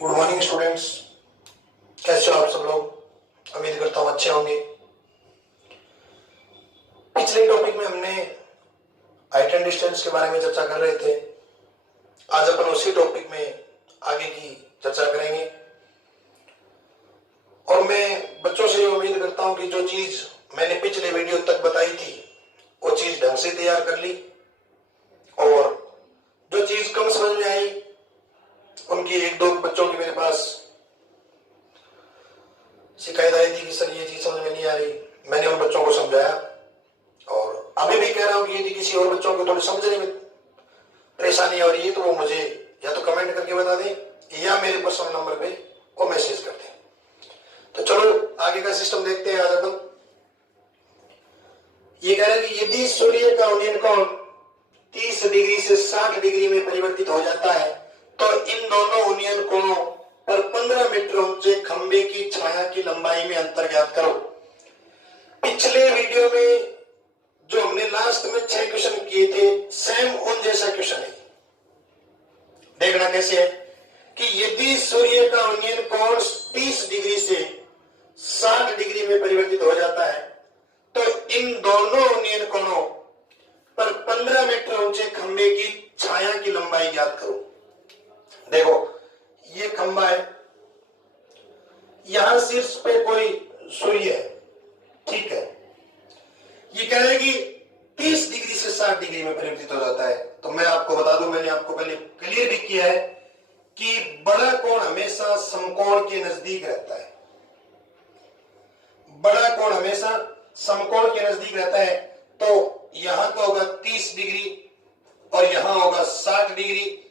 Good morning students, कैसे हो आप सब लोग। उम्मीद करता हूँ अच्छे होंगे। पिछले टॉपिक में हमने हाइट एंड डिस्टेंस के बारे में चर्चा कर रहे थे। आज अपन उसी टॉपिक में आगे की चर्चा करेंगे और मैं बच्चों से उम्मीद करता हूँ कि जो चीज मैंने पिछले वीडियो तक बताई थी वो चीज ढंग से तैयार कर ली और जो चीज कम समझ में आई उनकी एक दो बच्चों की मेरे पास शिकायत आई थी कि सर ये चीज समझ में नहीं आ रही। मैंने उन बच्चों को समझाया और अभी भी कह रहा हूं कि यदि किसी और बच्चों को थोड़ी समझने में परेशानी हो रही है तो वो मुझे या तो कमेंट करके बता दें या मेरे पर्सनल नंबर पे वो मैसेज कर दें। तो चलो आगे का सिस्टम देखते हैं। आज अपन ये कह रहे हैं कि यदि सूर्य का उन्नयन कोण 30 डिग्री से 60 डिग्री में परिवर्तित हो जाता है तो इन दोनों उन्नयन कोणों पर 15 मीटर ऊंचे खंबे की छाया की लंबाई में अंतर ज्ञात करो। पिछले वीडियो में जो हमने लास्ट में 6 क्वेश्चन किए थे सेम उन जैसा क्वेश्चन है। देखना कैसे है कि यदि सूर्य का उन्नयन कोण 30 डिग्री से 60 डिग्री में परिवर्तित हो जाता है तो इन दोनों उन्नयन कोणों पर 15 मीटर ऊंचे खंबे की छाया की लंबाई ज्ञात करो। देखो ये खंबा है, यहां शीर्ष पे कोई सूर्य है, ठीक है। ये कह रहे हैं कि 30 डिग्री से 60 डिग्री में परिवर्तित हो जाता है। तो मैं आपको बता दूं, मैंने आपको पहले क्लियर भी किया है कि बड़ा कोण हमेशा समकोण के नजदीक रहता है। बड़ा कोण हमेशा समकोण के नजदीक रहता है। तो यहां तो होगा 30 डिग्री और यहां होगा 60 डिग्री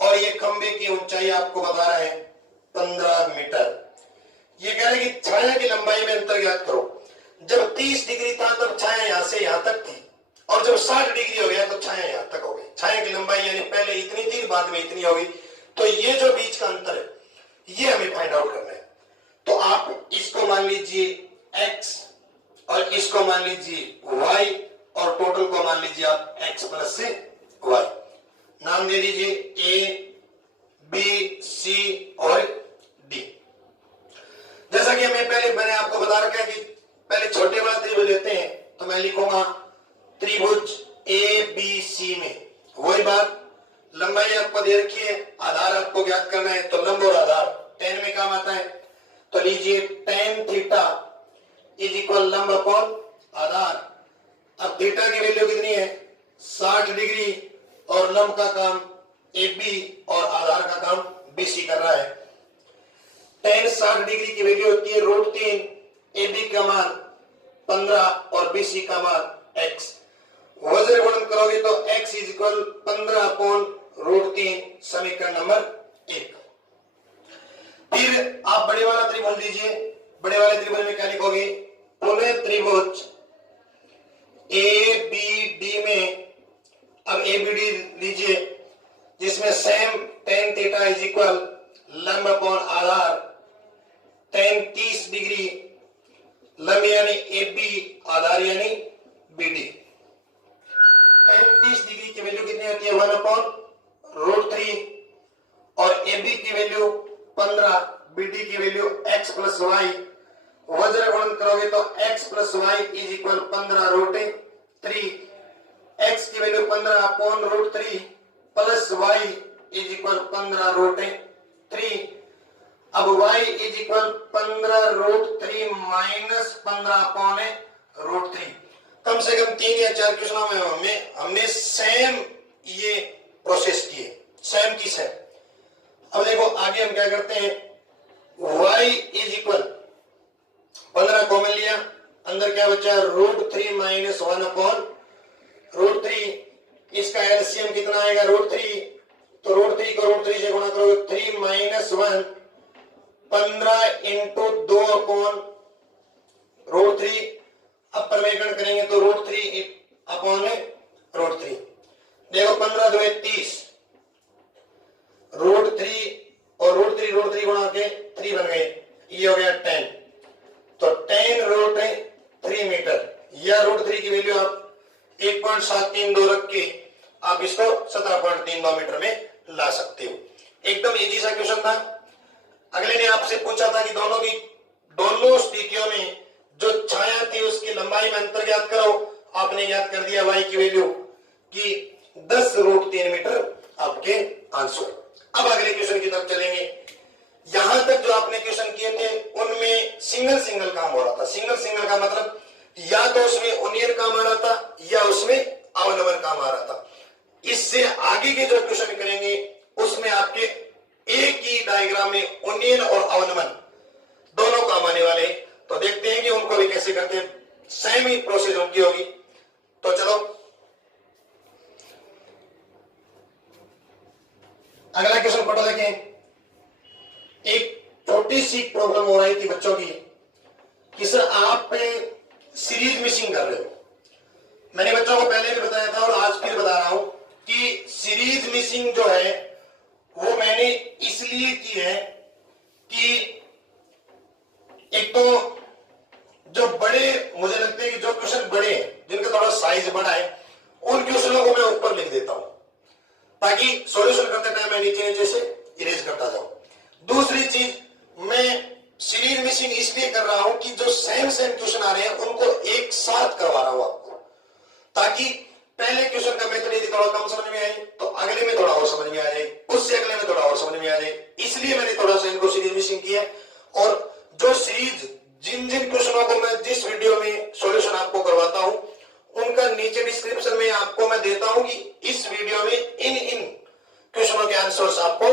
और ये खंबे की ऊंचाई आपको बता रहा है 15 मीटर। ये कह रहे हैं कि छाया की लंबाई में अंतर ज्ञात करो। जब 30 डिग्री था तब छाया यहां से यहां तक थी और जब 60 डिग्री हो गया तो छाया यहां तक हो गई। छाया की लंबाई यानी पहले इतनी थी बाद में इतनी हो गई। तो ये जो बीच का अंतर है ये हमें फाइंड आउट करना है। तो आप इसको मान लीजिए x और इसको मान लीजिए y और टोटल को मान लीजिए आप x प्लस से y। नाम दे दीजिए A, B, C और D। जैसा कि मैंने आपको बता रखा है कि पहले छोटे वाला त्रिभुज लेते हैं तो मैं लिखूंगा त्रिभुज ABC में। वही बात, लंबाई आपको दे रखी है, आधार आपको ज्ञात करना है। तो लंब और आधार tan में काम आता है। तो लीजिए tan थीटा इज इक्वल लंब अपॉन आधार। अब थीटा की वैल्यू कितनी है 60 डिग्री और लंब का काम AB और आधार का काम BC कर रहा है। tan 60 डिग्री की वैल्यू होती है √3, AB का मान 15 और BC का मान x। वज्र गुणन करोगे तो x इज इक्वल 15 अपॉन √3, समीकरण नंबर 1। फिर आप बड़े वाला त्रिभुज लीजिए। बड़े वाले त्रिभुज में क्या लिखोगे, पुनः त्रिभुज ABD में अब ABD लीजिए जिसमें same tan theta is equal लंब अपॉन आधार tan 30 डिग्री, लंब यानी AB, आधार यानी BD। tan 30 डिग्री की वैल्यू कितनी होती है 1 अपॉन √3 और AB की वैल्यू 15, BD की वैल्यू x प्लस y। वज्र गुणन करोगे तो x plus y is equal 15 √3, x की value 15 upon √3 plus y is equal 15 √3। अब y is equal 15 √3 minus 15 upon √3। कम से कम 3 या 4 क्वेश्चनों में हमने सेम ये प्रोसेस किए, सेम की सेम। अब देखो आगे हम क्या करते हैं, y इज इक्वल 15 कॉमन लिया, अंदर क्या बचा √3 माइनस 1 अपॉन √3। इसका एलसीएम कितना आएगा √3, तो √3 को √3 से गुणा करोगे 3 माइनस 1, 15 इंटू 2 अपॉन √3। अब परिमेयकरण करेंगे तो √3 अपॉन √3। देखो 15 2 30, √3 और √3 गुणा के 3 बन गए, ये हो गया 10। तो 10 √3 मीटर या √3 की वैल्यू आप 1.732 रख के आप इसको 17.32 मीटर में ला सकते हो। एकदम इजी सा क्वेश्चन था। अगले ने आपसे पूछा था कि दोनों स्थितियों में जो छाया थी उसकी लंबाई में अंतर ज्ञात करो। आपने ज्ञात कर दिया y की वैल्यू कि 10√3 मीटर आपके आंसर। अब अगले क्वेश्चन की तरफ चलेंगे। यहां तक जो आपने क्वेश्चन किए थे उनमें सिंगल काम हो रहा था। सिंगल का मतलब या तो उसमें ओनियन काम आ रहा था या उसमें अवनमन काम आ रहा था। इससे आगे के जो क्वेश्चन करेंगे उसमें आपके एक ही डायग्राम में ओनियन और अवनमन दोनों काम आने वाले हैं। तो देखते हैं कि उनको भी कैसे करते हैं। सेम ही प्रोसेस उनकी होगी। तो चलो अगला क्वेश्चन पढ़ो। देखें, एक छोटी सी प्रॉब्लम हो रही थी बच्चों की कि सर आप सीरीज मिसिंग कर रहे हो। मैंने बच्चों को पहले भी बताया था और आज फिर बता रहा हूं कि सीरीज मिसिंग जो है वो मैंने इसलिए की है कि एक तो जो बड़े, मुझे लगता है कि जो क्वेश्चन बड़े हैं जिनका थोड़ा साइज बड़ा है उन क्वेश्चनों को मैं ऊपर लिख देता हूं ताकि सॉल्यूशन करते टाइम मैं नीचे से इरेज करता जाऊं। दूसरी चीज, मैं सीरीज मिसिंग इसलिए कर रहा हूं कि जो सेम क्वेश्चन आ रहे हैं उनको एक साथ करवा रहा हूं आपको, ताकि पहले क्वेश्चन का मेथड यदि थोड़ा कम समझ में आए तो अगले में थोड़ा और समझ में आ जाए, उससे अगले में थोड़ा और समझ में आ जाए। इसलिए मैंने थोड़ा सा इनको सीरीज मिसिंग किया। और जो सीरीज जिन क्वेश्चनों को मैं जिस वीडियो में सॉल्यूशन आपको करवाता हूं उनका नीचे डिस्क्रिप्शन में आपको मैं देता हूं कि इस वीडियो में इन क्वेश्चनों के आंसर्स आपको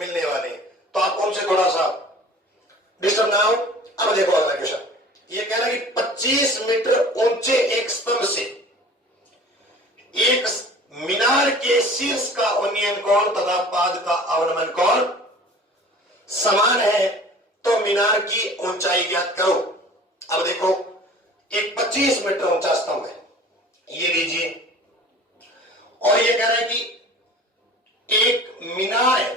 मिलने वाले हैं, तो आप उनसे थोड़ा सा डिस्टर्ब ना हो। अब देखो अगला क्वेश्चन, ये कह रहा है कि 25 मीटर ऊंचे एक स्तंभ से एक मीनार के शीर्ष का उन्नयन कोण तथा पाद का अवनमन कोण समान है, तो मीनार की ऊंचाई ज्ञात करो। अब देखो, एक 25 मीटर ऊंचा स्तंभ है, ये लीजिए, और ये कह रहा है कि एक मीनार है।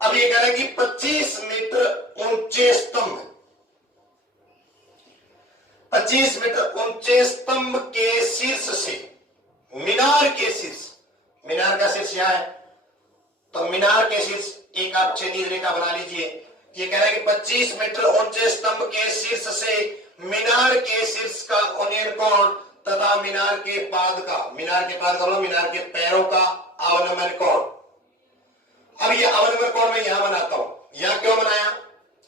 अब ये कह रहा है कि 25 मीटर ऊंचे स्तंभ, 25 मीटर ऊंचे स्तंभ के शीर्ष से मीनार के शीर्ष, मीनार का शीर्ष यहां है, तो मीनार के शीर्ष एक आप क्षैतिज रेखा बना लीजिए। ये कह रहा है कि 25 मीटर ऊंचे स्तंभ के शीर्ष से मीनार के शीर्ष का उन्नयन कोण तथा मीनार के पाद का मतलब मीनार के पैरों का अवनमन कोण। अब ये अवनमन कोण मैं यहां बनाता हूं। यहां क्यों बनाया?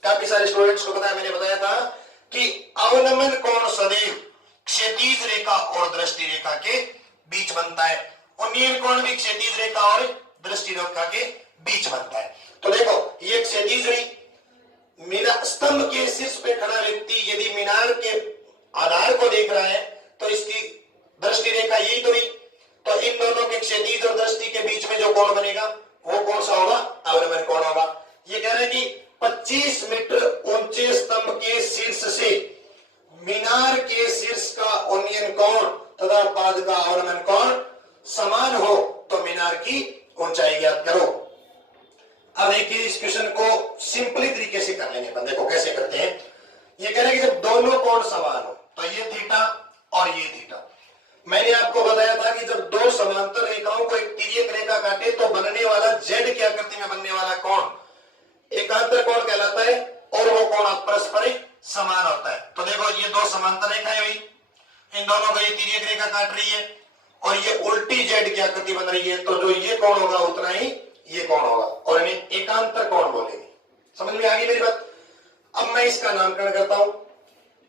काफी सारे स्टूडेंट्स को पता है, मैंने बताया था कि अवनमन कोण सदैव क्षैतिज रेखा और दृष्टि रेखा के बीच बनता है। उन्नयन कोण भी क्षैतिज रेखा और दृष्टि रेखा के बीच बनता है। तो देखो, ये क्षैतिज रेखा, मीनार स्तंभ के शीर्ष पे खड़ा व्यक्ति यदि मीनार के आधार को देख रहा है तो इसकी दृष्टि रेखा यही तो हुई। तो इन दोनों के क्षैतिज और दृष्टि के बीच में जो कोण बनेगा वो कौन सा होगा? अवनमन कोण होगा। ये कह रहे हैं कि 25 मीटर ऊंचे स्तंभ के शीर्ष से मीनार के शीर्ष का उन्नयन कोण तथा पाद का अवनमन कोण समान हो, तो मीनार की ऊंचाई ज्ञात करो। अब देखिए, इस क्वेश्चन को सिंपली तरीके से कर लेंगे अपन। देखो कैसे करते हैं। ये कह रहे हैं कि जब दोनों कोण समान हो, तो ये थीटा और ये थीटा। मैंने आपको बताया था कि जब दो समांतर रेखाओं को एक तिर्यक रेखा काटे तो बनने वाला जेड की आकृति में बनने वाला कोण एकांतर कोण कहलाता है, और वो कोण परस्पर समान होता है। तो देखो, ये दो समांतर रेखाएं हुई, इन दोनों को ये तिर्यक रेखा काट रही है और ये उल्टी जेड की आकृति बन रही है, तो जो ये कोण होगा उतना ही ये कोण होगा, और इन्हें एकांतर कोण बोलेंगे। समझ में आ गई मेरी बात? अब मैं इसका नामकरण करता हूं,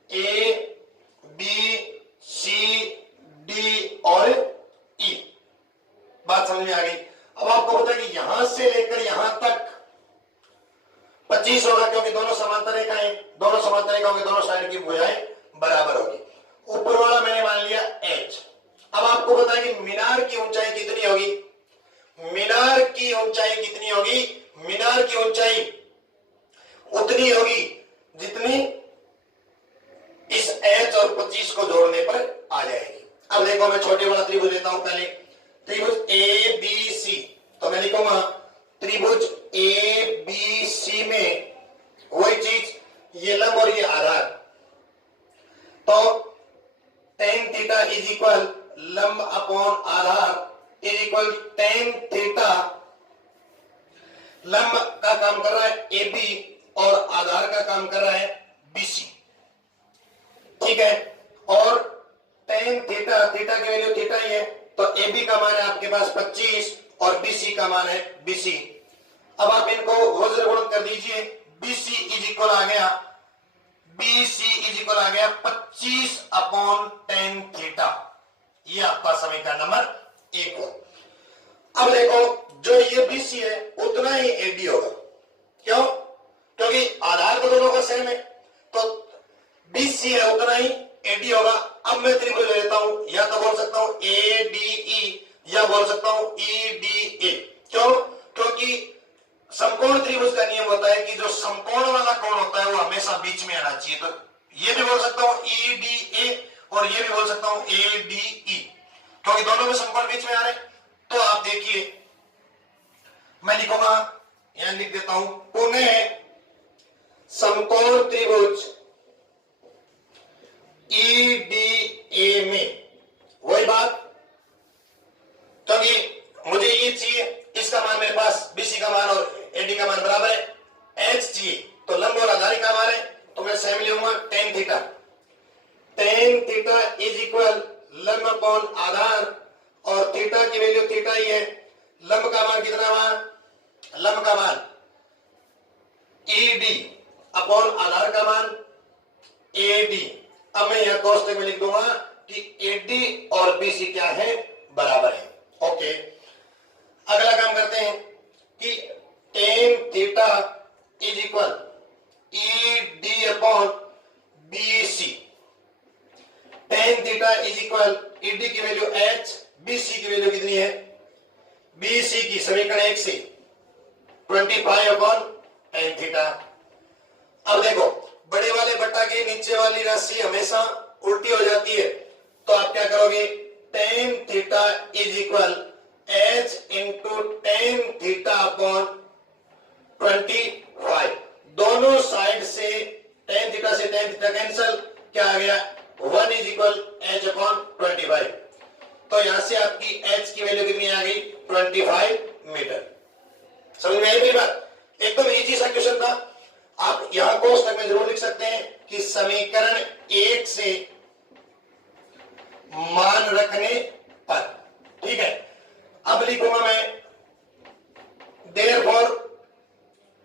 ए बी सी डी और ई। बात समझ में आ गई? अब आपको पता है कि यहां से लेकर यहां तक 25 होगा, क्योंकि दोनों समांतर रेखाएं, दोनों समांतर रेखाओं के दोनों साइड की भुजाएं बराबर होगी। ऊपर वाला मैंने मान लिया h। अब आपको पता है कि मीनार की ऊंचाई कितनी होगी? मीनार की ऊंचाई कितनी होगी? मीनार की ऊंचाई उतनी होगी जितनी इस h और 25 को जोड़ने पर आ जाएगी। अब देखो, मैं छोटे वाला त्रिभुज लेता हूं पहले, त्रिभुज ए बी सी। तो मैं लिखूंगा त्रिभुज ए बी सी में वही चीज, ये लंब और ये आधार, तो tan थीटा इज इक्वल लंब upon Aadhaar is equal tan theta लंब का काम कर रहा है ए बी और आधार का काम कर रहा है BC, ठीक है। और टेन थीटा, थीटा की वैल्यू थीटा ही है, तो AB का मान है आपके पास 25 और BC का मान है BC। अब आप इनको वज्र गुणन कर दीजिए, BC इज इक्वल आ गया, BC इज इक्वल आ गया 25 अपॉन टेन थीटा। ये आपका समीकरण नंबर 1 हो। अब देखो जो ये BC है उतना ही AD होगा, क्यों? क्योंकि आधार तो दोनों का सेम है, तो BC है उतना ही AD होगा। अब मैं त्रिभुज ले लेता हूं, या तो बोल सकता हूं ADE या बोल सकता हूं EDA। क्यों? क्योंकि समकोण त्रिभुज का नियम होता है कि जो समकोण वाला कोण होता है वो हमेशा बीच में आना चाहिए। तो ये भी बोल सकता हूं EDA और ये भी बोल सकता हूं ADE, क्योंकि दोनों में समकोण बीच में आ रहे। तो आप देखिए, मैं लिखूंगा, यहां लिख देता हूं, पुनः समकोण त्रिभुज EDA में वही बात, क्योंकि मुझे ये चाहिए, इसका मान मेरे पास BC का मान और AD का मान बराबर है, H चाहिए, तो लंब और आधारी का मान है, तो मैं सेम लूंगा tan theta. Tan theta is equal लंब अपॉन आधार, और थीटा की वैल्यू थीटा ही है। लंब का मान कितना हुआ? लंब का मान ED अपॉन आधार का मान AD। अब मैं यहां कोष्टक में लिख दूंगा कि AD और BC क्या है? बराबर है। ओके, अगला काम करते हैं कि tan theta is equal ED upon BC। Tan theta is equal ED की वैल्यू H, BC की वैल्यू कितनी है? BC की समीकरण 1 से 25 अपॉन टेन थीटा। अब देखो, बड़े वाले बट्टा के नीचे वाली राशि हमेशा उल्टी हो जाती है, तो आप क्या करोगे? Tan theta is equal H into tan theta upon 25। दोनों साइड से टेन थीटा से टेन थीटा कैंसिल, क्या आ गया? 1 इज इक्वल H अपॉन 25। तो यहां से आपकी H की वैल्यू कितनी आ गई? 25 मीटर। समझ में आई मेरी बात? एकदम इजी सा क्वेश्चन था। आप यहां कोष्टक में जरूर लिख सकते हैं कि समीकरण 1 से मान रखने पर, ठीक है। अब लिखूंगा मैं, देयरफॉर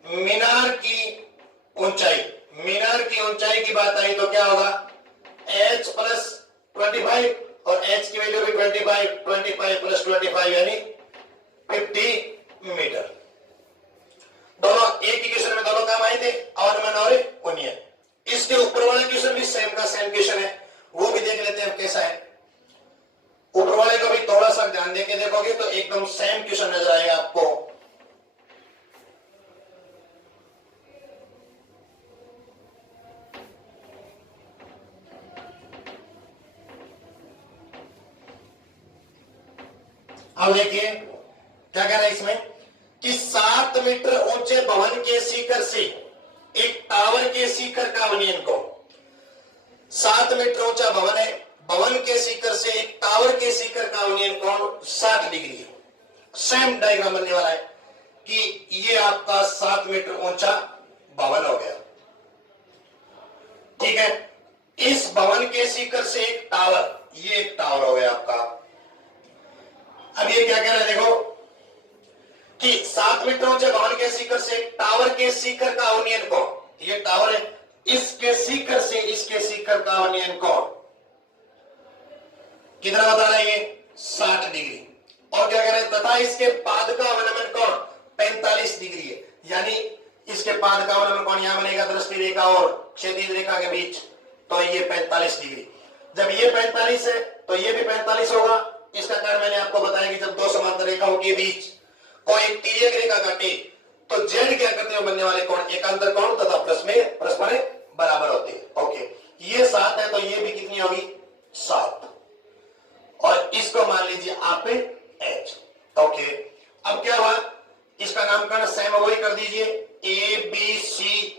मीनार की ऊंचाई, मीनार की ऊंचाई की बात आई तो क्या होगा? H प्लस 25 और H की वैल्यू भी 25, 25 प्लस 25 यानी 50 मीटर। दोनों एक ही क्वेश्चन में दोनों काम आए थे, और उन्नीय। इसके ऊपर वाला क्वेश्चन भी सेम का सेम क्वेश्चन है, वो भी देख लेते हैं कैसा है। ऊपर वाले को भी थोड़ा सा ध्यान देके देखोगे तो एकदम सेम क्वेश्चन नजर आएगा आपको। अब देखिए क्या कह रहा है इसमें कि 7 मीटर ऊंचे भवन के शिखर से एक टावर के शिखर का अवनयन को, 7 मीटर ऊंचा भवन है, भवन के शिखर से एक टावर के शिखर का अवनयन कोण 60 डिग्री है। सेम डायग्राम बनने वाला है कि ये आपका 7 मीटर ऊंचा भवन हो गया, ठीक है। इस भवन के शिखर से एक टावर, ये एक टावर हो गया आपका। अब ये क्या कह रहा है देखो कि 7 मीटर ऊंचे भवन के शिखर से एक टावर के शिखर का अवनयन कोण, ये टावर है, इसके शिखर से इसके शिखर का अवनयन कोण कितना बता रहा है? ये 60 डिग्री। और क्या कह रहे हैं? तथा इसके पाद का अवनमन कोण 45 डिग्री है, यानी इसके पाद का अवनमन कोण यहां बनेगा दृष्टि रेखा और क्षैतिज रेखा के बीच, तो ये 45 डिग्री। जब ये 45 है तो ये भी 45 होगा। इसका कारण मैंने आपको बताया कि जब दो समांतर रेखाओं के बीच कोई तिर्यक रेखा काटे तो जेड क्या करते हैं? बनने वाले कोण एकांतर कोण तथा परस्पर बराबर होते हैं। ओके, ये 7 है तो ये भी कितनी होगी? 7, और इसको मान लीजिए आप H। ओके, अब क्या हुआ? इसका नामकरण सेम वही कर दीजिए, ABCDE,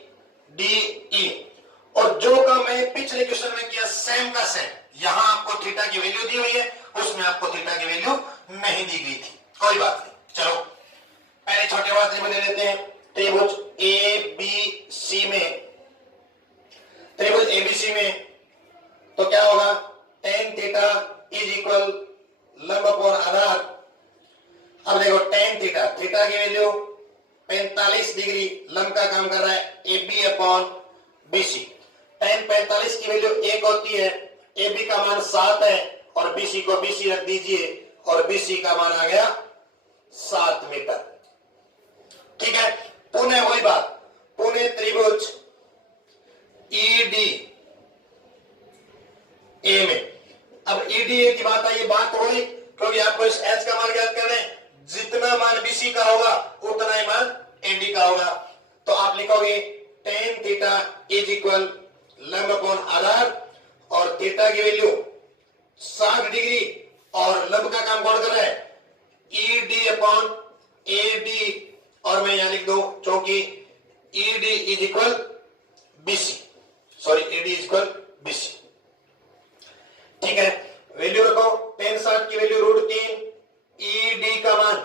और जो का मैं पिछले क्वेश्चन में किया सेम का सेम। यहां आपको थीटा की वैल्यू दी हुई है, उसमें आपको थीटा की वैल्यू नहीं दी गई थी, कोई बात नहीं। चलो पहले छोटे वाले त्रिभुज ले लेते हैं। थीटा इज इक्वल लंब अपॉन आधार। अब देखो टेन थीटा, थीटा की वैल्यू 45 डिग्री, लंब का काम कर रहा है A B upon B C. Tan 45 की वैल्यू 1 होती है, ए बी का मान 7 है और बी सी को बी सी रख दीजिए और बी सी का मान आ गया 7 मीटर। ठीक है, पुनः वही बात, पुनः त्रिभुज ईडी ए में। अब ईडी ए की बात आई, बात हो गई क्योंकि आपको इस एच का मान ज्ञात करना है, जितना मान बीसी का होगा उतना ही मान एडी का होगा। तो आप लिखोगे टेन थीटा इज इक्वल लंब अपॉन आधार और थीटा की वैल्यू 60 डिग्री और लंब का काम कौन कर रहा है ईडी अपॉन एडी, और मैं यहां लिख दू क्योंकि ED is equal BC, sorry AD is equal BC. ठीक है, वैल्यू रखो, टेन 60 की वैल्यू √3, ईडी का मान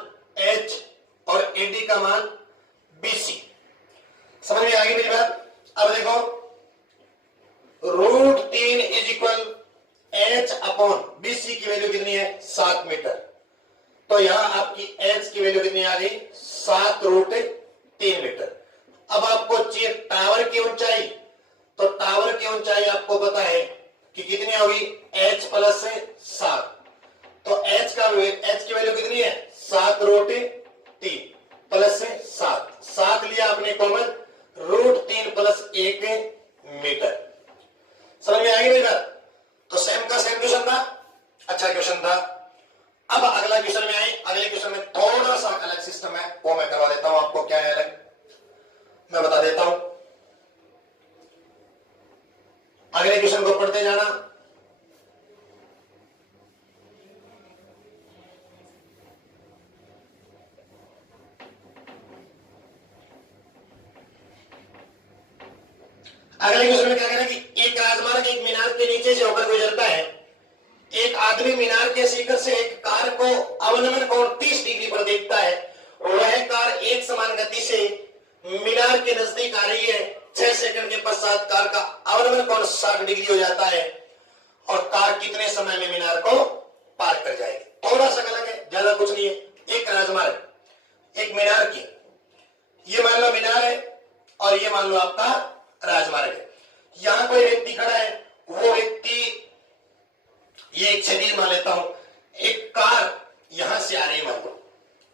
एच और एडी का मान बीसी। समझ में आ गई मेरी बात? अब देखो √3 is equal H upon BC की वैल्यू कितनी है 7 मीटर। तो यहां आपकी एच की वैल्यू कितनी आ गई 7√3 मीटर। अब आपको चाहिए टावर की ऊंचाई, तो टावर की ऊंचाई आपको पता है कि कितनी होगी h प्लस से 7। तो h की वैल्यू कितनी है 7√3 प्लस से 7 लिया आपने कॉमन, √3 प्लस 1 मीटर। समझ में आएगी मेरी बात? तो सेम का सेम क्वेश्चन था, अच्छा क्वेश्चन था। अब अगला क्वेश्चन में आए, अगले क्वेश्चन में थोड़ा सा अलग सिस्टम है, वो मैं करवा देता हूं आपको। क्या है अलग, मैं बता देता हूं, अगले क्वेश्चन को पढ़ते जाना। अगले क्वेश्चन में क्या कह रहा है कि एक राजमार्ग एक मीनार के नीचे से होकर गुजरता है। एक आदमी मीनार के शिखर से एक कार को अवनमन कोण 30 डिग्री पर देखता है। वह कार एक समान गति से मीनार के नजदीक आ रही है। 6 सेकंड के पश्चात कार का अवनमन कोण 60 डिग्री हो जाता है और कार कितने समय में मीनार को पार कर जाएगी? थोड़ा सा अलग है, ज्यादा कुछ नहीं है। एक राजमार्ग, एक मीनार की, ये मान लो मीनार है और ये मान लो आपका राजमार्ग है। यहां कोई व्यक्ति खड़ा है, वो व्यक्ति, ये एक शरीर मान लेता हूं, एक कार यहां से आ रही है, मान लो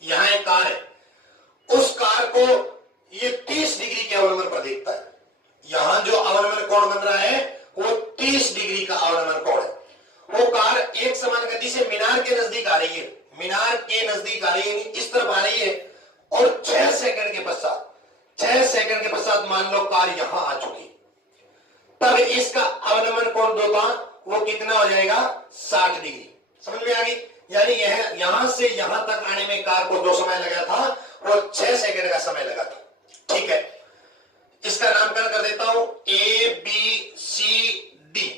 यहां एक कार है, उस कार को ये 30 डिग्री के अवनमन पर देखता है। यहां जो अवनमन कोण बन रहा है वो 30 डिग्री का अवनमन कोण है। वो कार एक समान गति से मीनार के नजदीक आ रही है, मीनार के नजदीक आ रही है, इस तरफ आ रही है और 6 सेकंड के पश्चात, 6 सेकंड के पश्चात मान लो कार यहां आ चुकी, तब इसका अवनमन कोण जो था वो कितना हो जाएगा 60 डिग्री। समझ में आ गई? यानी यह यहां से यहां तक आने में कार को जो समय लगा था वो 6 सेकंड का समय लगा था। ठीक है, इसका नामकरण कर देता हूं ए बी सी डी,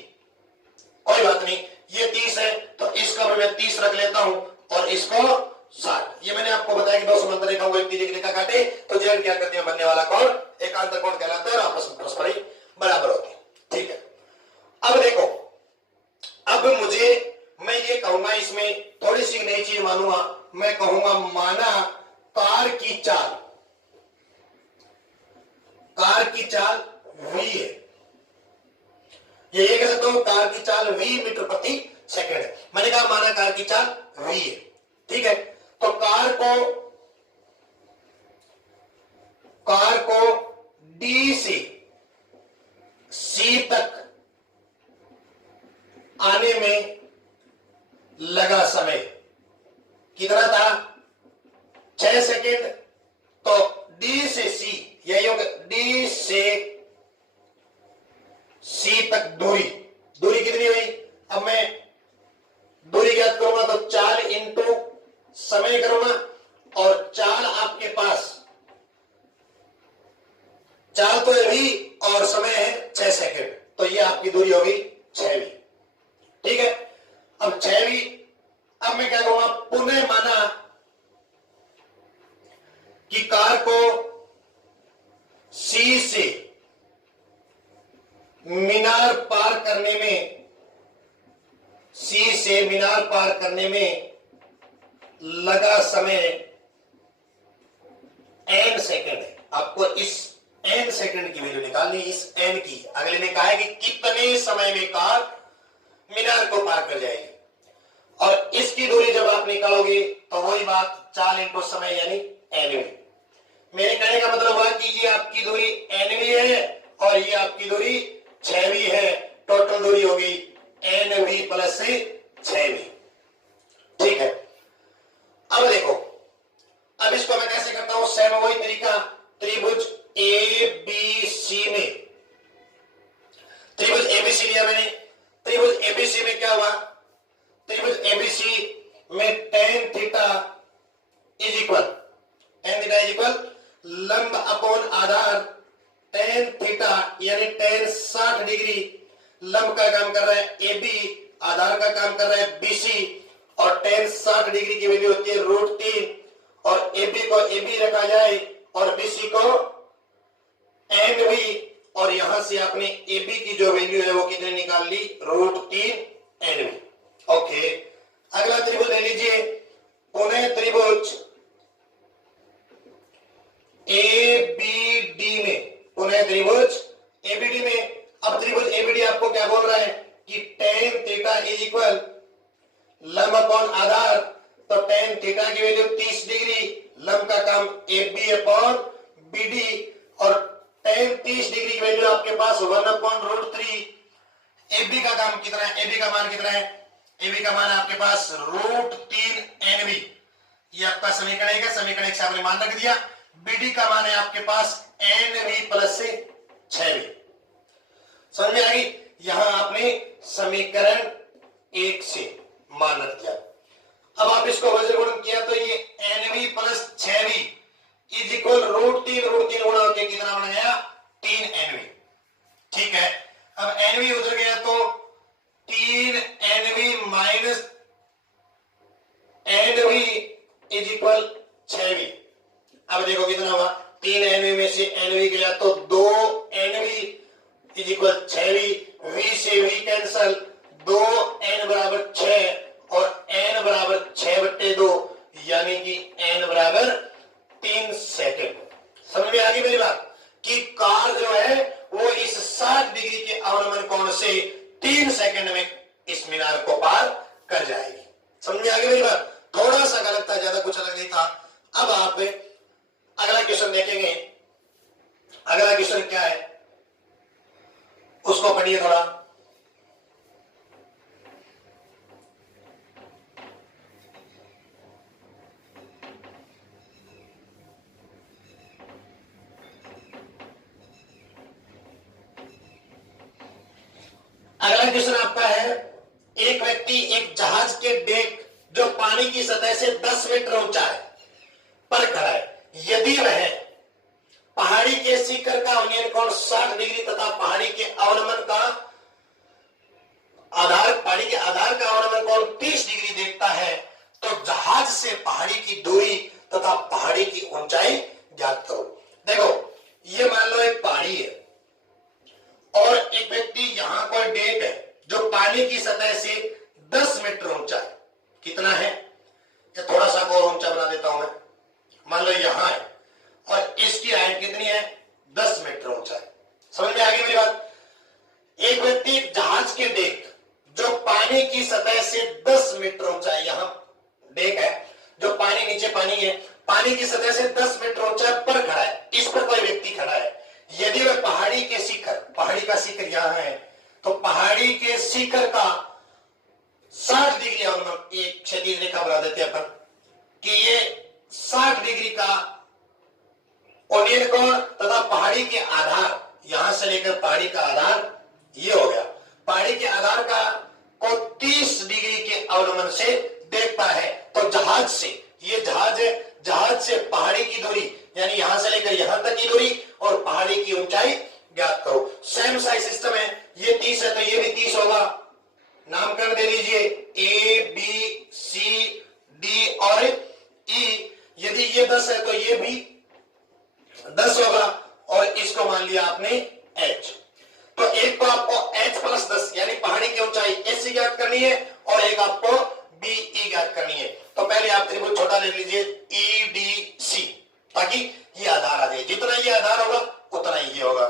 कोई बात नहीं, ये 30 है तो इसका मैं 30 रख लेता हूं और इसको 60। ये मैंने आपको बताया कि 2 समांतर रेखाओं को एक तिर्यक रेखा काटे तो जेड क्या करते हैं बनने वाला कोण एकांतर कोण कहलाता है और आपस में परस्पर ही बराबर होते हैं। ठीक है, अब देखो, अब मैं ये कहूंगा, इसमें थोड़ी सी नई चीज मानूंगा, मैं कहूंगा माना कार की चाल v है। ये कह सकता हूं कार की चाल v मीटर प्रति सेकंड है। मैंने कहा माना कार की चाल v है। ठीक है, तो कार को D से C तक आने में लगा समय कितना था 6 सेकंड। तो D से C, यही होगा D से C तक दूरी कितनी हुई? अब मैं दूरी ज्ञात करूंगा तो 4 इंटू समय करूंगा और 4 आपके पास, चाल तो है भी और समय है 6 सेकंड, तो ये आपकी दूरी होगी 6v। ठीक है, अब 6v, अब मैं क्या कहूंगा पुनः माना कि कार को C से मीनार पार करने में सी से मीनार पार करने में लगा समय n सेकंड है। आपको इस n सेकंड की वैल्यू निकालनी, इस n की। अगले ने कहा है कि कितने समय में कार मीनार को पार कर जाएगी, और इसकी दूरी जब आप निकालोगे तो वही बात 4 इंटू समय यानी nv। मेरे कहने का मतलब हुआ कि ये आपकी दूरी nv है और ये आपकी दूरी 6v है। टोटल दूरी होगी nv प्लस 6v। ठीक है, अब देखो, अब इसको मैं कैसे करता हूं, सेम वही तरीका। त्रिभुज ABC में, त्रिभुज ABC लिया मैंने। त्रिभुज ABC में क्या हुआ, त्रिभुज ABC में tan थीटा इज इक्वल लंब अपॉन आधार। tan थीटा यानी tan 60 डिग्री लंब का काम कर रहा है AB, आधार का काम कर रहा है BC, और tan 60 डिग्री की वैल्यू होती है √3, और AB को AB रखा जाए और BC को NV, और यहां से आपने AB की जो वैल्यू है वो कितने निकाल ली, √3 NV। ओके, अगला त्रिभुज ले लीजिए, पुनः त्रिभुज ABD में, पुनः त्रिभुज ABD में। अब त्रिभुज ABD आपको क्या बोल रहा है कि tan थीटा इज इक्वल लंब अपॉन आधार, तो tan थीटा की वैल्यू 30 डिग्री, लंब का काम AB अपॉन BD, और tan 30 डिग्री की वैल्यू आपके पास 1 अपॉन √3। AB का काम कितना है, AB का मान कितना है, AB का मान है आपके पास √3 NV। ये आपका समीकरण है, समीकरण एक से आपने मान रख दिया। BD का मान है आपके पास NV प्लस 6V। समझ में आ गई, यहां आपने समीकरण 1 से मान रख दिया। अब आप इसको वज्र गुणन किया तो ये NV plus 6V is equal √3 गुणा होकर कितना बन गया, 3 NV। ठीक है, अब NV उधर गया तो 3 NV minus NV is equal 6V। अब देखो कितना हुआ, 3 NV में से NV गया तो 2 NV is equal 6V। V से V कैंसल, 2 N बराबर 6 और N बराबर 6/2, यानी कि N बराबर 3 सेकंड। समझ में आ गई मेरी बात कि कार जो है वो इस 60 डिग्री के अवनमन कोण से 3 सेकंड में इस मीनार को पार कर जाएगी। समझ में आ गई मेरी बात, थोड़ा सा गलत था, ज्यादा कुछ अलग नहीं था। अब आप अगला क्वेश्चन देखेंगे। अगला क्वेश्चन क्या है उसको पढ़िए थोड़ा। अगला क्वेश्चन आपका है, एक व्यक्ति एक जहाज के डेक जो पानी की सतह से 10 मीटर ऊंचा है पर खड़ा है। यदि वह पहाड़ी के शिखर का उन्नयन कोण 60 डिग्री तथा पहाड़ी के अवनमन का पहाड़ी के आधार का अवनमन कोण 30 डिग्री देखता है, तो जहाज से पहाड़ी की दूरी तथा पहाड़ी की ऊंचाई ज्ञात करो। देखो, ये मान लो एक पहाड़ी है और एक व्यक्ति यहां कोई डेक है जो पानी की सतह से 10 मीटर ऊंचा है। कितना है, ये थोड़ा सा और ऊंचा बना देता हूं मैं। मान लो यहां है और इसकी हाइट कितनी है, 10 मीटर ऊंचा है। समझ में आ गई मेरी बात। एक व्यक्ति जहाज के डेक जो पानी की सतह से 10 मीटर ऊंचा है, यहां डेक है जो पानी, नीचे पानी है, पानी की सतह से 10 मीटर ऊंचा पर खड़ा है। इस पर कोई व्यक्ति खड़ा है। यदि वह पहाड़ी के शिखर, पहाड़ी का शिखर यहां है, तो पहाड़ी के शिखर का 60 डिग्री अवनमन, एक क्षैतिज रेखा बना देते हैं अपन कि ये 60 डिग्री का उन्नयन कोण तथा पहाड़ी के आधार, यहां से लेकर पहाड़ी का आधार ये हो गया, पहाड़ी के आधार का को 30 डिग्री के अवनमन से देखता है। तो जहाज से, ये जहाज है, जहाज से पहाड़ी की दूरी यानी यहां से लेकर यहां तक की दूरी और पहाड़ी की ऊंचाई ज्ञात करो। सेम साइज सिस्टम है, ये 30 है तो ये भी 30 होगा। नामकरण दे दीजिए A, B, C, D और E। यदि ये 10 है तो ये भी 10 होगा और इसको मान लिया आपने H। तो एक को आपको H प्लस 10 यानी पहाड़ी की ऊंचाई H से ज्ञात करनी है और एक आपको बीई ज्ञात करनी है। तो पहले आप त्रिभुज छोटा ले लीजिए ईडीसी, ताकि ये आधार आ जाए। जितना ये आधार होगा उतना ये होगा,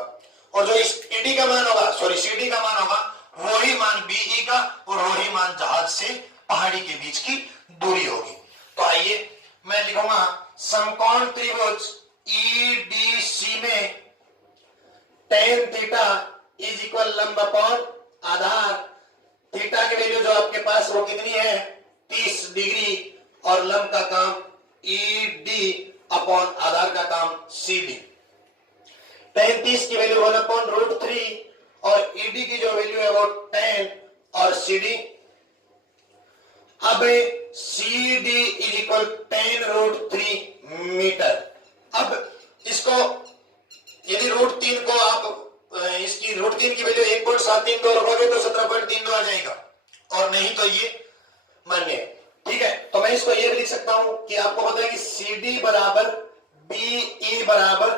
और जो इस ईडी का मान होगा, सॉरी सीडी का मान होगा, वही मान बीई का और वही मान जहाज से पहाड़ी के बीच की दूरी होगी। तो आइए मैं लिखूंगा समकोण त्रिभुज ईडीसी में tan थीटा इज इक्वल लंब अपॉन आधार। थीटा की वैल्यू जो आपके पास वो कितनी है 30 डिग्री, और लंब का काम ईडी अपॉन आधार का काम सीडी। tan 30 की वैल्यू 1/√3 और ईडी की जो वैल्यू है वो 10 और सीडी। अब सीडी इज इक्वल 10√3 मीटर। अब इसको यदि √3 को आप इसकी √3 की वैल्यू 1.732 रखोगे तो 17.32 आ जाएगा, और नहीं तो ये मान्य है। ठीक है, तो मैं इसको ये भी लिख सकता हूं कि आपको पता है कि CD बराबर BE बराबर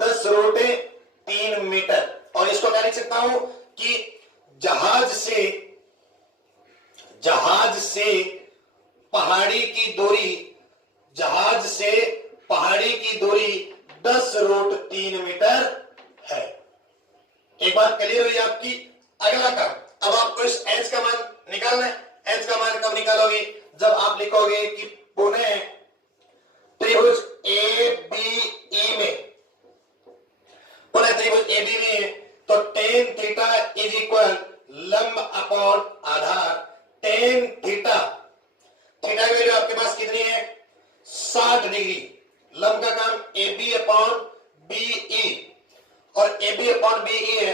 10√3 मीटर, और इसको क्या लिख सकता हूं कि जहाज से पहाड़ी की दूरी 10√3 मीटर है। एक बात क्लियर हुई आपकी। अगला काम, अब आपको इस h का मान निकालना है। h का मान कब निकालोगे, जब आप लिखोगे कि पुनः त्रिभुज ABE में, पुनः त्रिभुज AB में, तो tan थीटा इज इक्वल लंब अपॉन आधार। tan थीटा, थीटा की वैल्यू आपके पास कितनी है 60 डिग्री, लंब का काम AB अपॉन BE, और AB अपॉन BE है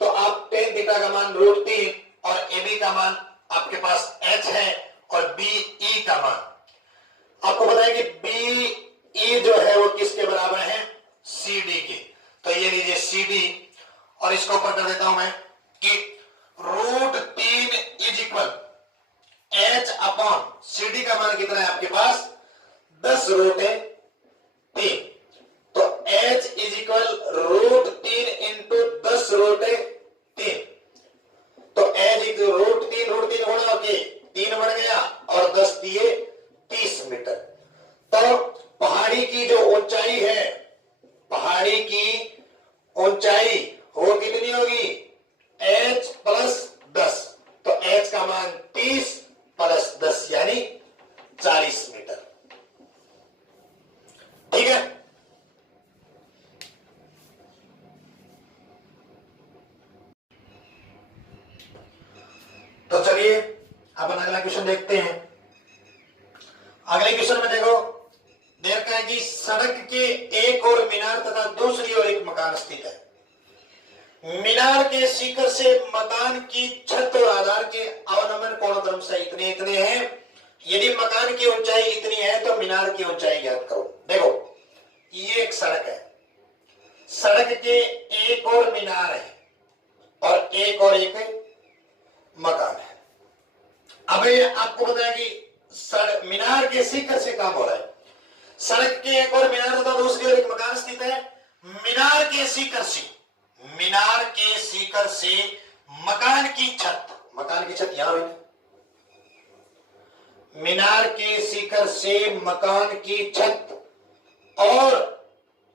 तो आप tan थीटा का मान √3 और AB का मान आपके पास h है और BE का मान आपको पता है कि BE जो है वो किसके बराबर है CD के। तो ये लीजिए CD, और इसको ऊपर कर देता हूं मैं कि √3 is equal h upon CD का मान कितना है आपके पास 10√3, तो h इज इक्वल √3 इंटू 10√3, तो h इक्वल √3 गुणा के 3 बन गया और 10 दिए 30 मीटर। तो पहाड़ी की जो ऊंचाई है, पहाड़ी की ऊंचाई वो कितनी होगी h प्लस 10, तो h का मान 30 प्लस 10 यानी 40 मीटर। ठीक है, तो चलिए अब अगला क्वेश्चन देखते हैं। अगले क्वेश्चन में देखो देखते हैं कि सड़क के एक और मीनार तथा दूसरी ओर एक मकान स्थित है। मीनार के शिखर से मकान की छत और आधार के अवनमन कोण क्रमशः इतने इतने हैं। यदि मकान की ऊंचाई इतनी है तो मीनार की ऊंचाई ज्ञात करो। देखो ये एक सड़क है, सड़क के एक और मीनार है और एक मकान है। अब ये आपको पता है कि मीनार के शिखर से काम हो रहा है, सड़क के एक और मीनार तथा दूसरी ओर एक मकान स्थित है। मीनार के शिखर से मकान की छत यहां हुई, मीनार के शिखर से मकान की छत और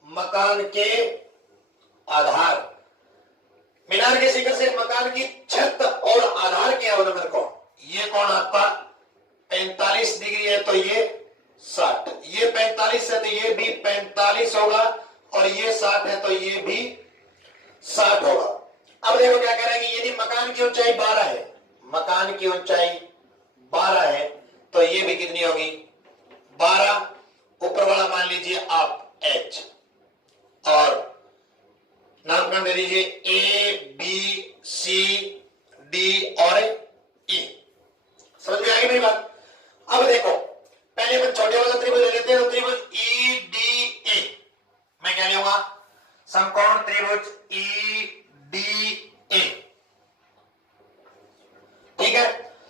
मकान के आधार, मीनार के शिखर से मकान की छत और आधार के अवनमन कोण, ये कोण आपका 45 डिग्री है तो ये 60, ये 45 है तो ये भी 45 होगा, और ये 60 है तो ये भी 60 होगा। अब देखो क्या कह रहा है कि यदि मकान की ऊंचाई 12 है, मकान की ऊंचाई 12 है तो ये भी कितनी होगी 12, ऊपर वाला मान लीजिए आप h, और नामकरण दे दीजिए A B C D और E। समझ में आ गई मेरी बात। अब देखो पहले अपन छोटे वाला त्रिभुज ले लेते हैं, तो त्रिभुज EDA मैं क्या लूंगा समकोण त्रिभुज EDA। ठीक है,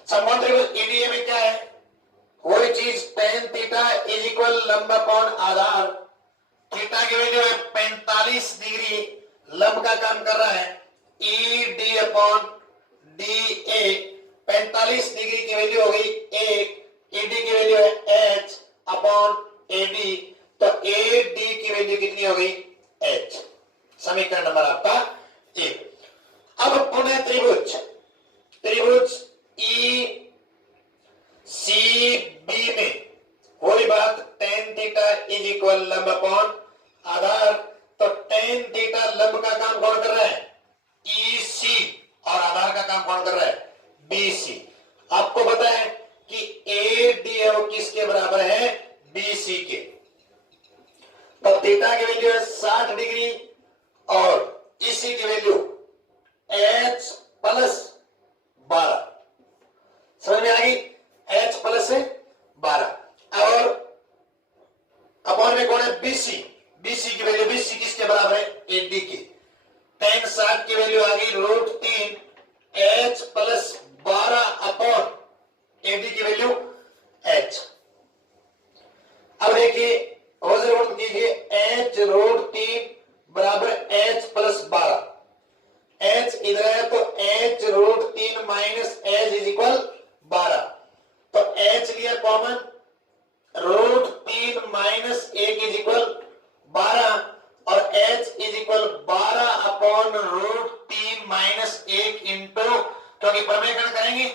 समकोण त्रिभुज EDA में क्या है वही चीज tan थीटा इज इक्वल लंब अपॉन आधार। थीटा की वैल्यू है 45 डिग्री, लंब का काम कर रहा है ED अपॉन DA। 45 डिग्री की वैल्यू हो गई सी बी में वही बात tan थीटा इज इक्वल लंब अपॉन आधार। तो tan थीटा लंब का काम कौन कर रहा है? EC, और आधार का काम कौन कर रहा है? BC। आपको पता है कि AD वो किसके बराबर है? BC के। तो थीटा की वैल्यू है 60 डिग्री और EC की वैल्यू H प्लस 12। समझ में आ गई? H प्लस 12 और अपॉन में कौन है? BC। BC की वैल्यू, BC किसके बराबर है? AD की। tan 60 की वैल्यू आ गई √3 H प्लस 12 अपॉन AD की वैल्यू H। अब देखिए रोज कीजिए, H √3 बराबर H प्लस 12। H इधर है तो H √3 minus H is equal 12। तो H लिया कॉमन, √3 माइनस 1 इज इक्वल 12 और H is equal 12 upon √3 minus 1 into, क्योंकि प्रमेयकरण करेंगे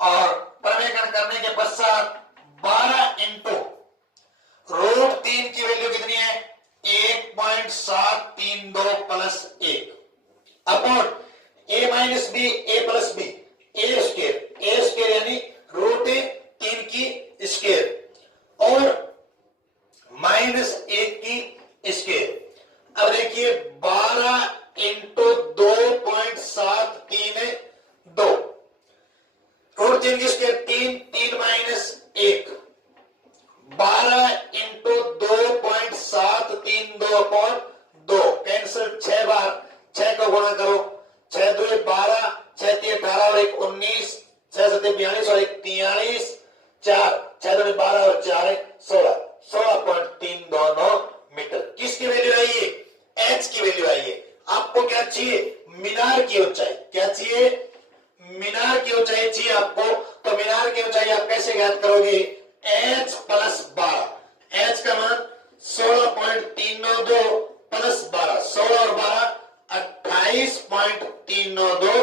और प्रमेयकरण करने के पश्चात 12 इंटू √3 की वैल्यू कितनी है? 1.732 plus 1 upon a minus B, a plus B, A square यानी √3 की स्क्वायर और माइनस 1 की स्क्वायर। अब देखिए 12 इंटू 2.732 √3 की square 3 minus 1, 12 into 2.732 upon 2 cancel 6 बार, 6 को गुणा करो, 6 2 12, 6 3 18 और 1 19, 6 7 42 और 1 43, 4 6 2 12 और 4 16, 16.329 मीटर। किसकी वैल्यू आई है? H की वैल्यू आई है। आपको क्या चाहिए? मीनार की ऊंचाई। क्या चाहिए? मीनार की ऊंचाई चाहिए आपको। तो मीनार की ऊंचाई आप कैसे ज्ञात करोगे? H प्लस 12, H का मान 16.392 प्लस 12, 16 और 12 28.392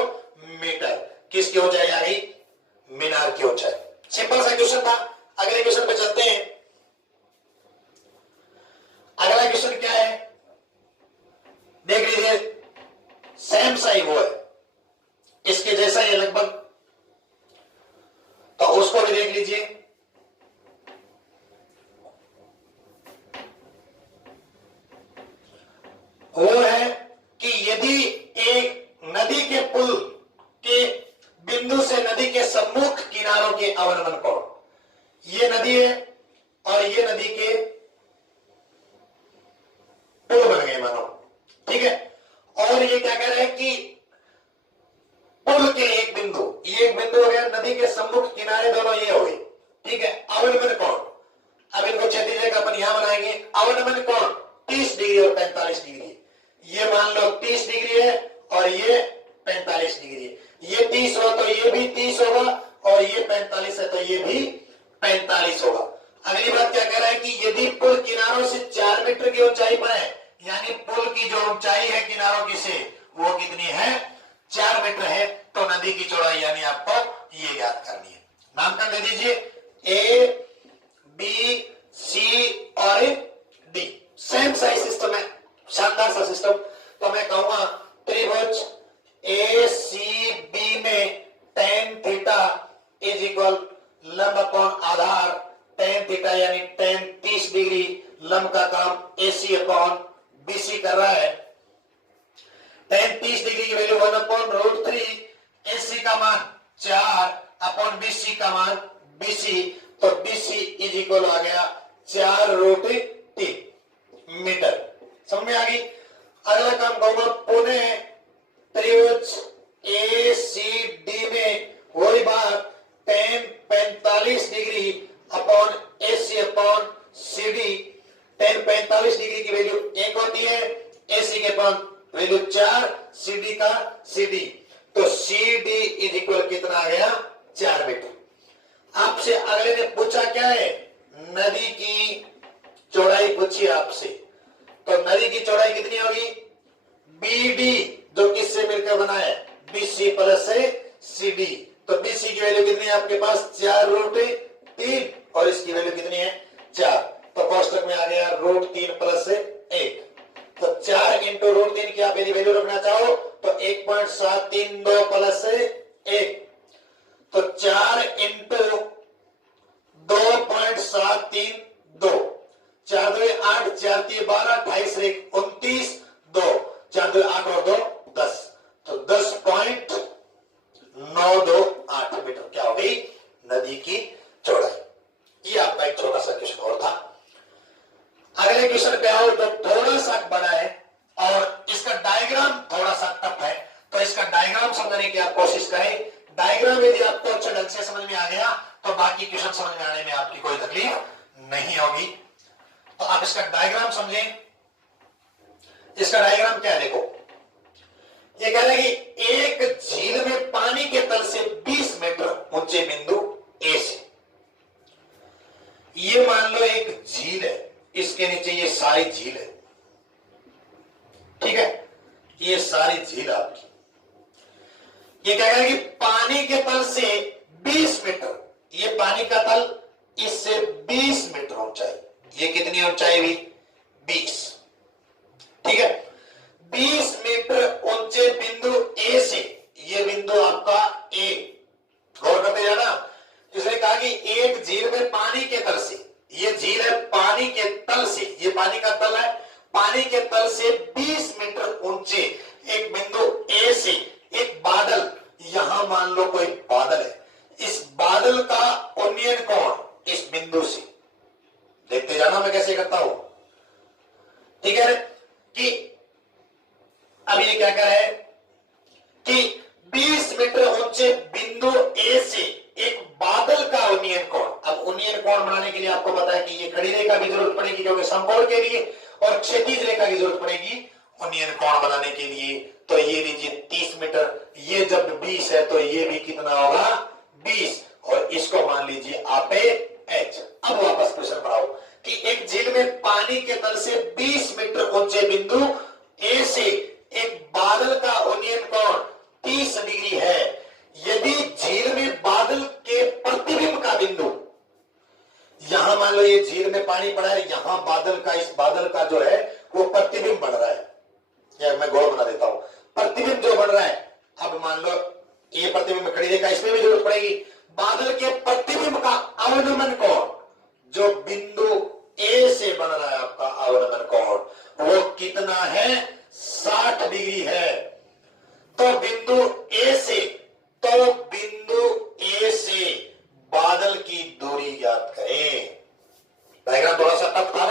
मीटर। किसकी ऊंचाई आ गई? मीनार की ऊंचाई। सिंपल सा क्वेश्चन था। अगले क्वेश्चन पे चलते हैं। अगला क्वेश्चन क्या है देख लीजिए, सेम सा ही वो है, इसके जैसा ही है लगभग, तो उसको भी देख लीजिए। वो है कि यदि एक नदी के पुल के बिंदु से नदी के सम्मुख किनारों के अवनमन कोण, ये नदी है और ये नदी के पुल बन गए मानो, ठीक है। और ये क्या कह रहे हैं कि पुल के एक बिंदु, ये एक बिंदु हो गया, नदी के सम्मुख किनारे दोनों ये हो गए, ठीक है। अवनमन कोण, अब इनको क्षैतिज रेखा अपन यहां बनाएंगे। अवनमन कोण 30 डिग्री और 45 डिग्री, ये मान लो 30 डिग्री है और ये 45 डिग्री है। ये 30 हो तो ये भी 30 होगा और ये 45 है तो ये भी 45 होगा। अगली बात क्या कह रहा है कि यदि पुल किनारों से 4 मीटर की ऊंचाई पर है, यानी पुल की जो ऊंचाई है किनारों की से वो कितनी है? 4 मीटर है। तो नदी की चौड़ाई यानी आपको ये याद करनी है। नामकरण दे दीजिए ए, बी, सी और डी। सेम साइज सिस्टम है, शानदार सा सिस्टम। तो मैं कहूंगा त्रिभुज ए सी बी में tan थीटा इज इक्वल लंब अपॉन आधार tan थीटा यानी tan 30 डिग्री, लंब का काम AC अपॉन BC कर रहा है। tan 30 डिग्री की वैल्यू 1 अपॉन √3, AC का मान 4 अपॉन BC का मान BC, तो BC इज इक्वल आ गया 4√3 मीटर। समझ में आ गई? अगला काम कहूंगा पुनः त्रिभुज ACD में वही बात tan 45 degree upon AC upon CD। tan 45 degree की वैल्यू 1 होती है, AC के पास वैल्यू 4, CD का CD, तो CD इज इक्वल कितना आ गया? 4 मीटर। आपसे अगले ने पूछा क्या है? नदी की चौड़ाई पूछी आपसे। तो नदी की चौड़ाई कितनी होगी? BD जो किससे मिलकर बना है? BC प्लस CD, तो BC की वैल्यू कितनी है आपके पास 4√3 और इसकी वैल्यू कितनी है 4। तो कोष्टक में आ गया √3 प्लस 1। तो 4 इंटू √3 की आप यदि वैल्यू रखना चाहो तो 1.732 प्लस 1। तो 4 इंटू 2.732, 4 2 8, 4 3 12, 28 1 29, 2 4 2 8 और 2 10, तो 10.928 मीटर क्या हो गई नदी की चौड़ाई। ये आपका एक छोटा सा क्वेश्चन और था। अगले क्वेश्चन पे आओ तो थोड़ा सा बड़ा है और इसका डायग्राम थोड़ा सा टफ है, तो इसका डायग्राम समझने की आप कोशिश करें। डायग्राम यदि आपको अच्छे ढंग से समझ में आ गया तो बाकी क्वेश्चन समझ में आने में आपकी कोई तकलीफ नहीं होगी। तो आप इसका डायग्राम समझें। इसका डायग्राम क्या है देखो, ये कह रहा है कि एक झील में पानी के तल से 20 मीटर ऊंचे बिंदु ए से, ये मान लो एक झील है, इसके नीचे ये सारी झील है, ठीक है, ये सारी झील आपकी। ये कह रहा है कि पानी के तल से 20 मीटर, ये पानी का तल इससे 20 मीटर ऊंचाई, ये कितनी ऊंचाई हुई 20, ठीक है। 20 मीटर ऊंचे बिंदु ए से, ये बिंदु आपका ए, गौर करते जाना। इसने कहा कि एक झील में पानी के तल से, ये झील है पानी के तल से, ये पानी का तल है, पानी के तल से 20 मीटर ऊंचे एक बिंदु ए से एक बादल, यहां मान लो कोई बादल है, इस बादल का उन्नयन कोण इस बिंदु से, देखते जाना मैं कैसे करता हूं, ठीक है। कि अब ये क्या कर रहा है कि 20 मीटर ऊंचे बिंदु ए से एक बादल का उन्नयन कोण। अब उन्नयन कोण बनाने के लिए आपको पता है कि ये खड़ी रेखा की जरूरत पड़ेगी क्योंकि समकोण के लिए, और क्षैतिज रेखा की जरूरत पड़ेगी उन्नयन कोण बनाने के लिए। तो ये लीजिए 30 मीटर, ये जब 20 है तो ये भी कितना होगा 20, और इसको मान लीजिए आप एच। अब वापस क्वेश्चन पर आओ कि एक झील में पानी के तल से 20 मीटर ऊंचे बिंदु ए से एक बादल का उन्नयन कोण 30 डिग्री है। यदि झील में बादल के प्रतिबिंब का बिंदु, यहां मान लो ये झील में पानी पड़ा है, यहां बादल का, इस बादल का जो है वो प्रतिबिंब बन रहा है, या मैं गौर बना देता हूं, प्रतिबिंब जो बन रहा है। अब मान लो ये प्रतिबिंब खड़ी रेखा, इसमें भी जरूरत पड़ेगी। बादल के प्रतिबिंब का अवनमन कोण जो बिंदु ए से बन रहा है आपका अवनमन कोण, वो कितना है 60 डिग्री है। तो बिंदु ए से, तो बिंदु ए से बादल की दूरी ज्ञात करें। डायग्राम थोड़ा सा टफ था,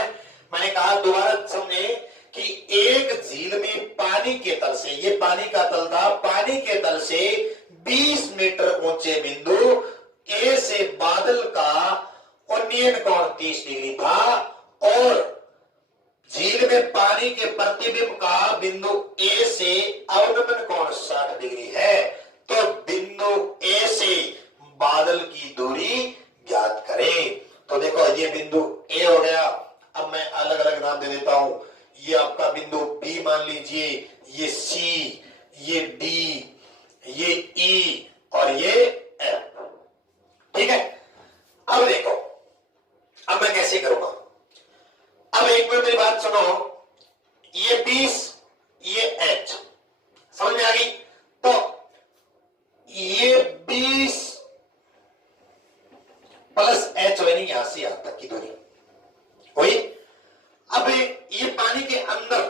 मैंने कहा दोबारा समझे कि एक झील में पानी के तल से, ये पानी का तल था, पानी के तल से 20 मीटर ऊंचे बिंदु ए से बादल का उन्नयन कोण 30 डिग्री था, और झील में पानी के प्रतिबिंब का बिंदु ए से अवनमन कोण 60 डिग्री है। तो बिंदु ए से बादल की दूरी ज्ञात करें। तो देखो ये बिंदु ए हो गया, अब मैं अलग अलग नाम दे देता हूं। ये आपका बिंदु बी मान लीजिए, ये सी, ये डी, ये ई और ये एफ, ठीक है। अब देखो, अब मैं कैसे करूंगा। अब एक मिनट मेरी बात सुनो, ये 20, ये एच, समझ में आ गई। तो ये 20 प्लस एच हुई, नहीं, यहां से यहां तक की दूरी हुई। अब ये पानी के अंदर,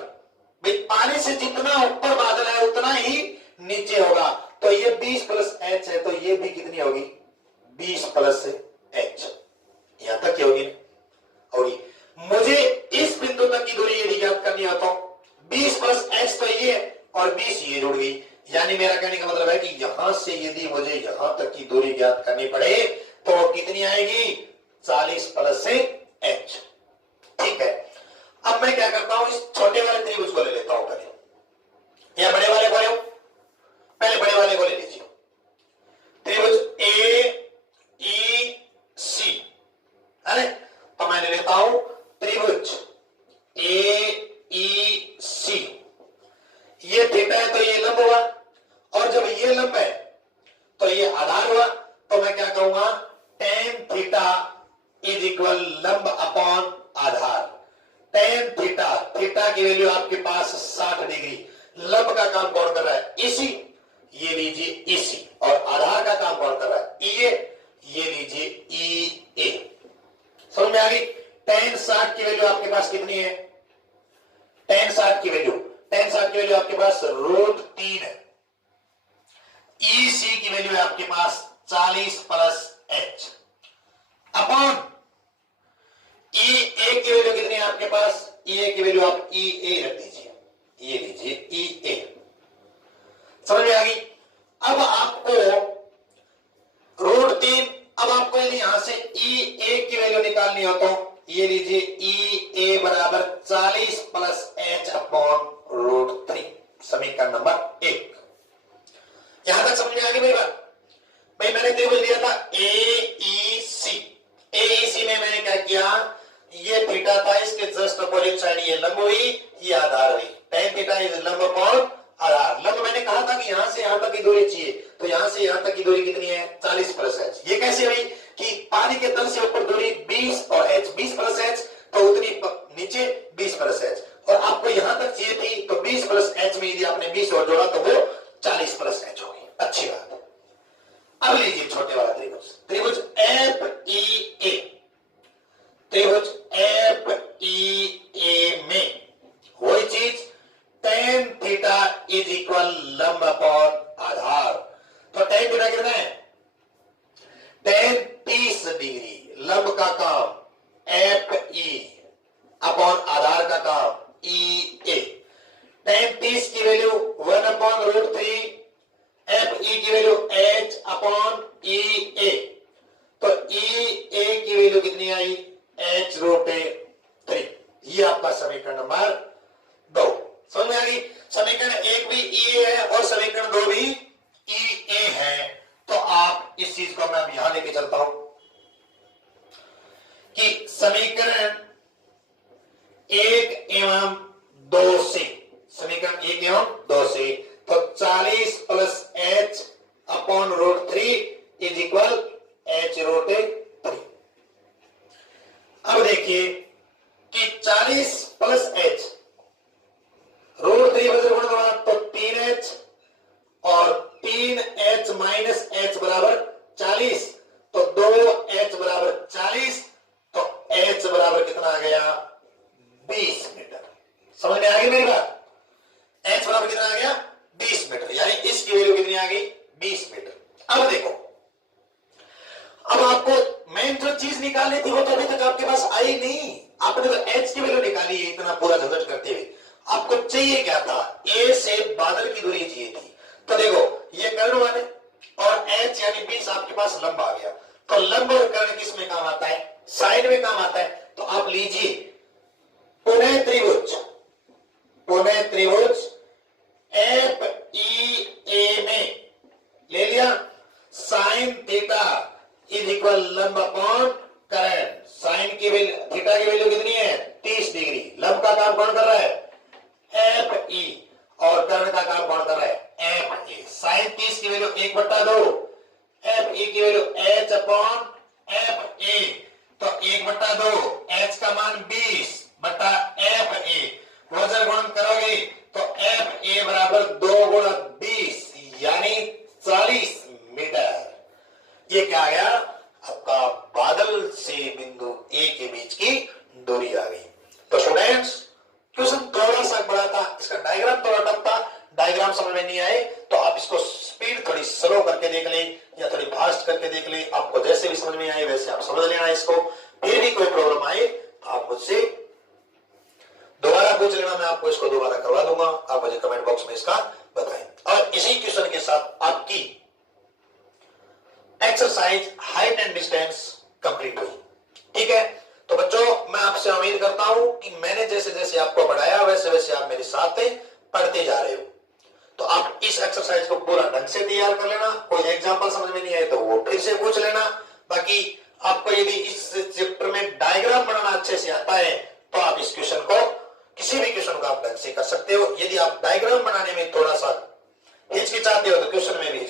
भाई पानी से जितना ऊपर बादल है उतना ही नीचे होगा, तो ये 20 प्लस एच है, तो ये भी कितनी होगी 20 प्लस एच, यहां तक क्या होगी। और मुझे इस बिंदु तक की दूरी यदि ज्ञात करनी हो तो 20 प्लस एच तो ये और 20 ये जुड़ गई, यानी मेरा कहने का मतलब है कि यहां से यदि मुझे यहां तक की दूरी ज्ञात करनी पड़े तो वो कितनी आएगी 40 प्लस एच, ठीक है। अब मैं क्या करता हूं, इस छोटे वाले त्रिभुज को ले लेता हूं पहले, या बड़े वाले को ले, पहले बड़े वाले को ले लीजिए। त्रिभुज ए ई सी, अरे तो मैं ले लेता हूं त्रिभुज ए ई सी, ये थीटा है तो ये लंब हुआ, और जब ये लंब है तो ये आधार हुआ, थीटा इज इक्वल लंब अपॉन आधार। टेन थीटा, थीटा की वैल्यू आपके पास 60 डिग्री। लंब का काम कौन कर रहा है? इसी, ये लीजिए इसी। और आधार का काम कौन कर रहा है? ये लीजिए ई ए। समझ में आ गई? टेन 60 की वैल्यू आपके पास कितनी है? टेन 60 की वैल्यू आपके पास √3 है। ई सी की वैल्यू है आपके पास 40 प्लस एच अपॉन ई ए की वैल्यू कितनी है आपके पास? ई ए की वैल्यू आप ई ए रख दीजिए, ये लीजिए ई ए। समझ में आ गई? अब आपको √3, अब आपको यदि यहां से ई ए की वैल्यू निकालनी हो तो ये लीजिए ई ए बराबर 40 प्लस एच अपॉन √3, समीकरण नंबर 1। यहां तक समझ में आ गई मेरी बात? भाई मैंने टेबल दिया था AEC, AEC में मैंने क्या किया? ये थीटा था, इसके जस्ट अपोजिट साइड ये लंब हुई, ये आधार हुई। tan थीटा इज लंब अपॉन आधार। लंब मैंने कहा था कि यहां से यहां तक की दूरी चाहिए, तो यहां से यहां तक की दूरी कितनी है? 40 प्लस एच। ये कैसे हुई कि पानी के तल से ऊपर दूरी 20 और एच, 20 प्लस एच, तो उतनी नीचे 20 प्लस एच, और आपको यहां तक चाहिए थी, तो 20 प्लस एच में यदि आपने 20 और जोड़ा तो वो 40 प्लस एच होगी। अच्छी बात है। अब लीजिए छोटे वाला त्रिभुज, त्रिभुज FEA, त्रिभुज FEA में वही चीज tan थीटा इज इक्वल लंब अपॉन आधार। तो tan थीटा कितना है? tan 30 degree. लंब का काम FE अपॉन आधार का काम EA। tan 30 की वैल्यू 1 अपॉन √3, FE की वैल्यू H अपॉन EA। तो EA की वैल्यू कितनी आई? H√3। ये आपका समीकरण नंबर 2। समझ में आ गई? समीकरण 1 भी EA है और समीकरण 2 भी EA है। तो आप इस चीज को मैं अब यहां लेके चलता हूं कि समीकरण 1 एवं 2 से, समीकरण 1 एवं 2 से, तो 40 plus H upon √3 is equal H√3। अब देखिए कि 40 प्लस एच, √3 बजे गुणा करना तो 3h, और 3h माइनस h बराबर 40, तो 2h बराबर 40, तो h बराबर कितना आ गया? 20 मीटर। समझ में आ गई मेरी बात? h बराबर कितना आ गया? 20 मीटर, यानी इसकी वैल्यू कितनी आ गई? 20 मीटर। अब देखो, अब आपको मेन जो चीज निकालनी थी वो तो अभी तक आपके पास आई नहीं। आपने तो h की वैल्यू निकाली है इतना पूरा झंझट करते हुए। आपको चाहिए क्या था? A से बादल की दूरी चाहिए थी। तो देखो ये कर्ण 1 है और h यानी 20 आपके पास लंब आ गया। तो लंब और कर्ण किस में काम आता है? साइड में काम आता है। तो आप लीजिए पुनः त्रिभुज, पुनः त्रिभुज FEA में ले लिया साइन थीटा इज इक्वल लंब अपॉन कर्ण। साइन की वैल्यू, थीटा की वैल्यू कितनी है? 30 डिग्री। लंब का काम कौन कर रहा है? FE, और कर्ण का काम कौन कर रहा है? FA। साइन 30 की वैल्यू 1/2, FE की वैल्यू H अपॉन FA, तो 1/2, H का मान 20/FA, वजन गुणन करोगे तो FA बराबर 2 गुणा 20 यानी 40 मीटर। ये क्या आ गया? आपका बादल से बिंदु A के बीच की दूरी आ गई। तो स्टूडेंट्स क्वेश्चन थोड़ा सा बड़ा था, इसका डायग्राम थोड़ा टफ था। डायग्राम समझ में नहीं आए तो आप इसको स्पीड थोड़ी स्लो करके देख ले या थोड़ी फास्ट करके देख ले। आपको जैसे भी समझ में आए वैसे आप समझ लेना इसको। फिर भी कोई प्रॉब्लम आए तो आप मुझसे दोबारा पूछ लेना, मैं आपको इसको दोबारा करवा दूंगा। आप मुझे कमेंट बॉक्स में इसका बताएं। और इसी क्वेश्चन के साथ आपकी exercise height and distance complete हुई। ठीक है, तो बच्चों मैं आपसे उम्मीद करता हूं कि मैंने जैसे जैसे आपको पढ़ाया वैसे वैसे आप मेरे साथ पढ़ते जा रहे हो। तो आप इस एक्सरसाइज को पूरा ढंग से तैयार कर लेना। कोई एग्जांपल समझ में नहीं आए तो वो फिर से पूछ लेना। बाकी आपको यदि इस चैप्टर में डायग्राम बनाना अच्छे से आता है तो आप इस क्वेश्चन को, किसी भी क्वेश्चन को आप ढंग से कर सकते हो। यदि आप डायग्राम बनाने में थोड़ा सा हिचकिचाते हो तो क्वेश्चन में भी